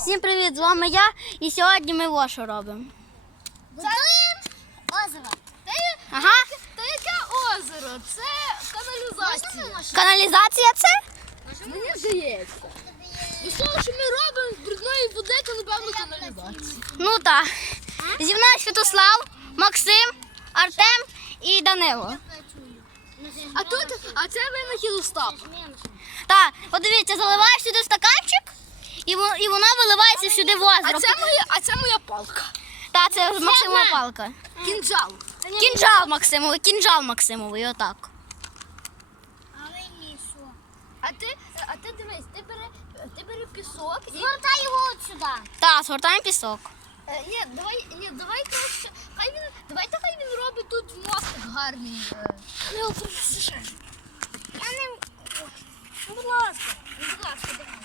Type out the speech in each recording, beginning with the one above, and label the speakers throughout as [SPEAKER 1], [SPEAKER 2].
[SPEAKER 1] Всім привіт, з вами я і сьогодні ми ось що робимо.
[SPEAKER 2] Будуємо озеро.
[SPEAKER 1] Ага.
[SPEAKER 3] Та яке озеро? Це каналізація.
[SPEAKER 1] Каналізація це?
[SPEAKER 3] Мені здається. І з того, що ми робимо з брудної води, то напевно каналізація.
[SPEAKER 1] Ну так. Зі мною Святослав, Максим, Артем і Данило.
[SPEAKER 3] А це винахід Остап.
[SPEAKER 1] Так, подивіться, заливаєш сюди стаканчик і вона виливається сюди в озеро.
[SPEAKER 3] А це моя палка.
[SPEAKER 1] Так, це Максимова палка.
[SPEAKER 3] Кінжал.
[SPEAKER 1] Кінжал Максимовий, отак.
[SPEAKER 2] А мені що?
[SPEAKER 3] А ти дивись, ти бери пісок і...
[SPEAKER 2] Звертай його от сюди.
[SPEAKER 1] Так, згортаємо пісок.
[SPEAKER 3] Давай краще. Давайте хай він робить тут мостик гарний.
[SPEAKER 2] Я не... Будь ласка.
[SPEAKER 3] Будь ласка, давай.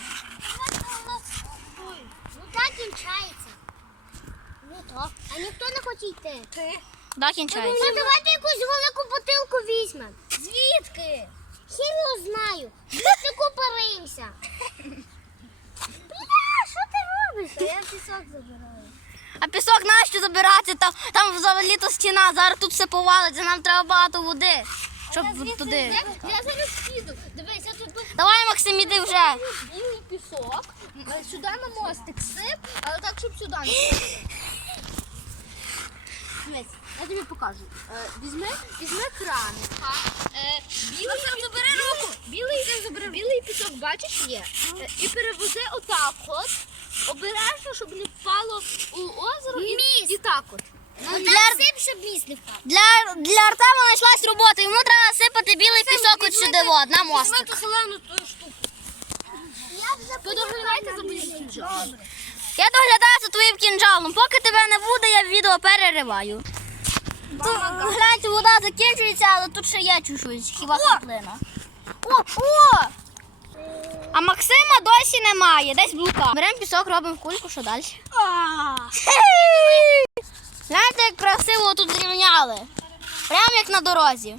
[SPEAKER 2] Ну так кінчається. Ну так. А ніхто не хоче йти.
[SPEAKER 1] Так, кінчається.
[SPEAKER 2] Ну давайте якусь велику бутилку візьмемо. Звідки? Хір його знаю. Ми купаримося. Бля, що ти робиш? Я пісок забираю.
[SPEAKER 1] А пісок нащо забирати? Там взагалі-то стіна, зараз тут все повалиться, нам треба багато води, щоб туди.
[SPEAKER 3] Я зараз піду. Дивись, я тут
[SPEAKER 1] Давай, Максим, іди вже.
[SPEAKER 3] білий пісок, сюди на мостик сип, але так, щоб сюди не Дивись, я тобі покажу. Візьми краник. Білий пісок, бачиш, є. І перевози отак от, обережно, щоб не впало у озеро і так от.
[SPEAKER 2] Сип, щоб міст не впав.
[SPEAKER 1] Для Артема знайшлась робота, йому треба сипати білий пісок от сюди, от, на мостик.
[SPEAKER 3] Візьми ту зелену ту штуку. Подоглядайте за моїм кінжалом.
[SPEAKER 1] Я доглядаю за твоїм кінжалом, поки тебе не буде, я відео перериваю. Гляньте, вода закінчується, але тут ще є чуть-чуть, хіба краплина. О! А Максима досі немає, десь блука. Беремо пісок, робимо кульку, що далі? Гляньте, як красиво тут зрівняли. Прямо як на дорозі.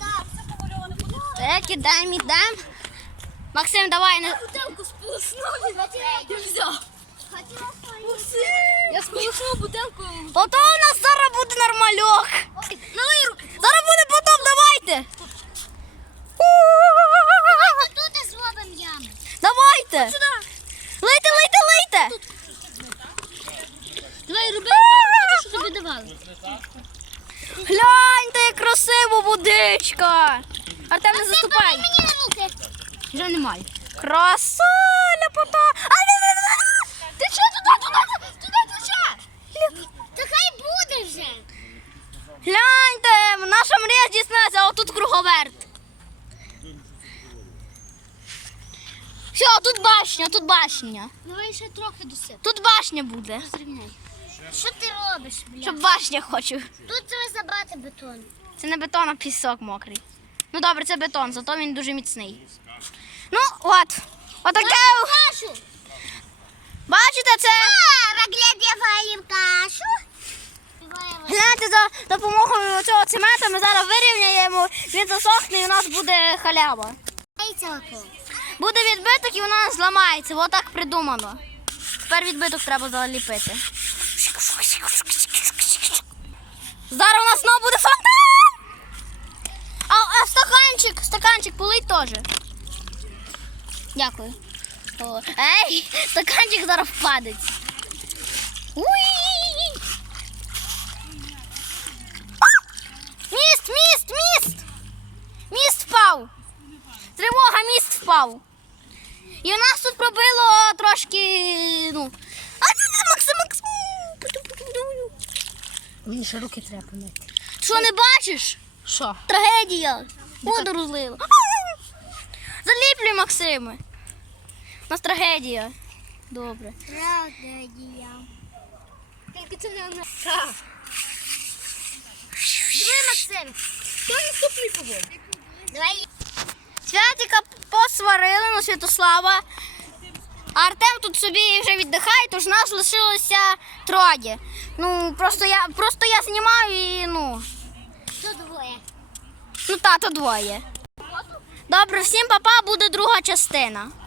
[SPEAKER 1] Так, ідемо. Максим, давай.
[SPEAKER 3] Бутилку сполоснув, я взяв. Я сполоснув бутилку.
[SPEAKER 1] Потім у нас зараз буде нормальок. Зараз буде потім, давайте.
[SPEAKER 2] Тут зробимо яму.
[SPEAKER 1] Давайте. Лийте.
[SPEAKER 3] Давай, роби, що тобі давали.
[SPEAKER 1] Гляньте, як красиво водичка. Артем, не заступай.
[SPEAKER 2] Мені на руки.
[SPEAKER 3] Вже немає.
[SPEAKER 1] Краса, ляпота.
[SPEAKER 3] Ти що туди тече?
[SPEAKER 2] Та хай буде вже.
[SPEAKER 1] Гляньте, наша мрія здійснилася, а отут круговерт. Все, тут башня.
[SPEAKER 2] Давай ще трохи досип.
[SPEAKER 1] Тут башня буде.
[SPEAKER 2] Що ти робиш, бля?
[SPEAKER 1] Щоб башня хочу.
[SPEAKER 2] Тут треба забрати бетон.
[SPEAKER 1] Це не бетон, а пісок мокрий. Ну добре, це бетон, зато він дуже міцний. Ну, отаке.
[SPEAKER 2] Кашу.
[SPEAKER 1] Бачите, це
[SPEAKER 2] Розглядіваємо кашу.
[SPEAKER 1] гляньте, за допомогою цього цементу ми зараз вирівняємо, він засохне і у нас буде халява. Буде відбиток і вона не зламається, отак придумано. Тепер відбиток треба заліпити. Зараз у нас знову буде фонтан! А стаканчик полий теж. Дякую. Ей, стаканчик зараз впаде. Уй! Міст! Міст впав! Тривога, міст впав. І у нас тут пробило трошки, Максим.
[SPEAKER 3] Мені ще руки треба помити.
[SPEAKER 1] Що, не бачиш?
[SPEAKER 3] Що?
[SPEAKER 1] Трагедія. Воду розлила. Заліплюй, Максиме. У нас трагедія. Добре.
[SPEAKER 2] Трагедія.
[SPEAKER 3] Тільки це не
[SPEAKER 2] Диви, Максим.
[SPEAKER 3] Хто наступний повод?
[SPEAKER 2] Давай.
[SPEAKER 1] Святика посварили на Святослава. А Артем тут собі вже віддихає, тож нас лишилося троє. Просто я знімаю і
[SPEAKER 2] Що двоє?
[SPEAKER 1] тато двоє. Добре, всім па-па, буде друга частина.